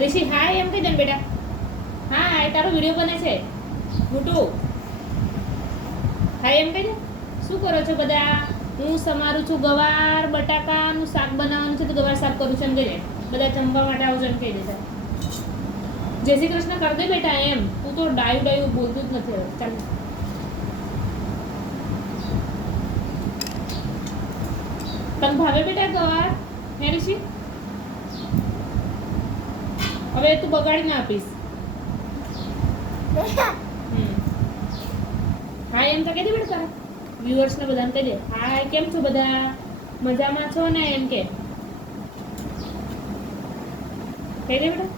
ઋષિ, હાય, એમ કહી દે બેટા. હા, એ તારો વીડિયો બને છે. મોટો હાય, એમ કહી દે. શું કરો છો બધા? હું સમારું છું ગવાર, બટાકાનું શાક બનાવવાનું છે તો ગવાર શાક કરું છું એમ કહી દે. બધા જમવા માટે આવજો એમ કહી દે જય શ્રી કૃષ્ણ, કર દે બેટા, એમ. તું તો ડાયું ડાયું બોલતું જ નથી ચાલ. તને ભાવે બેટા ગવાર? હે ઋષિ? હવે તું બગાડી ના આપીશ. હા એમ તો કહી દે બેટા. વ્યુઅર્સને બધાને કહી દે. હાય કેમ છો બધા? મજામાં છો ને એમ કે? કહી દે બેટા.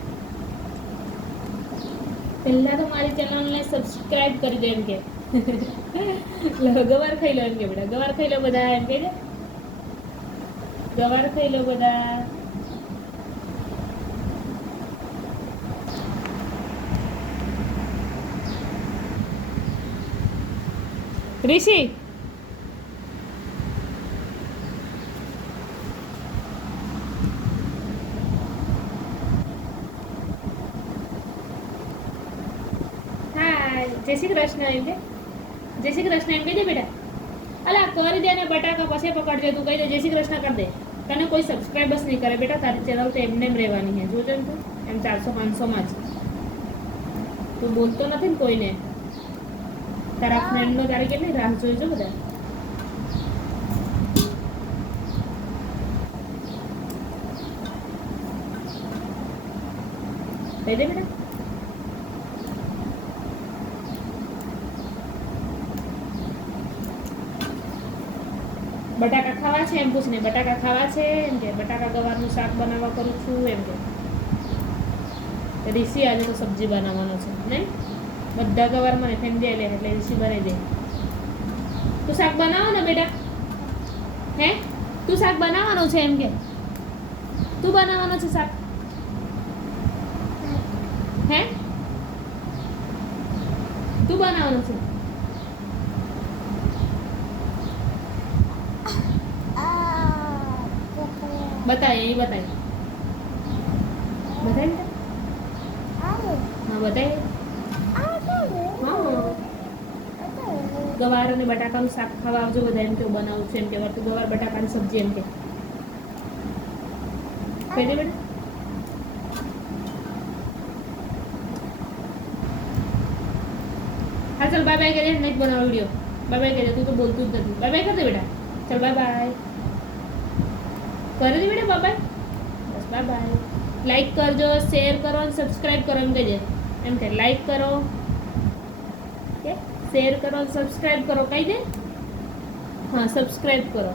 પહેલા તો મારી ચેનલને સબસ્ક્રાઇબ કરી દે એમ કે. ગવાર ખાઈ લો એમ કે બેટા. ગવાર ખાઈ લો બધા એમ દે. ગવાર ખાઈ લો બધા. ઋષિ. જય શ્રી કૃષ્ણ એમ કે. જય શ્રી કૃષ્ણ એમ કહી દે બેટા. અલા, કરી દે ને બટાકા પછી પકડજે, તું કહી દે, જય શ્રી કૃષ્ણ કરી દે. તને કોઈ સબસ્ક્રાઇબ નહીં કરે બેટા, તારી ચેનલ તો એમને એમ રહેવાની છે. જોજો ને તું, એમ ચારસો પાંચસોમાં જ. તું બોલતો નથી ને કોઈને. તારા ફ્રેન્ડનો તારે કેટલી રાહ જોઈજો બધા બટાકા ખાવા છે એમ પૂછ ને બટાકા ખાવા છે એમ કે, બટાકા ગવારનું શાક બનાવવા કરું છું એમ કે. ઋષિ આજે તો સબ્જી બનાવવાનો છે, નહીં? બધા ગવાર મને દે લે એટલે ઋષિ બનાવી દે તું શાક બનાવો ને બેટા? હે? તું શાક બનાવવાનું છે એમ કે? તું બનાવવાનો છે શાક? હે? તું બનાવવાનું છે? બતાય, એ બતાય. બતાય હા, બતાય. ગવાર અને બટાકાનું શાક ખાવા આવજો, બધા એમ કે બનાવું છે, એમ કે તું ગવાર, બટાકાની સબ્જી એમ કે. હા, ચાલ બાય બાય કરીએ, નહીં બનાવો વીડિયો બાય બાય કરીએ, તું તો બોલતું જ નથી. બાય બાય કરી બેટા. ચાલ બાય બાય કરી બેટા બાય બાય બસ બાય બાય લાઈક કરજો શેર કરો અને સબસ્ક્રાઈબ કરો, એમ કહેજે એમ કે લાઈક કરો. કે શેર કરો સબસ્ક્રાઇબ કરો કહી દે? હા સબસ્ક્રાઇબ કરો.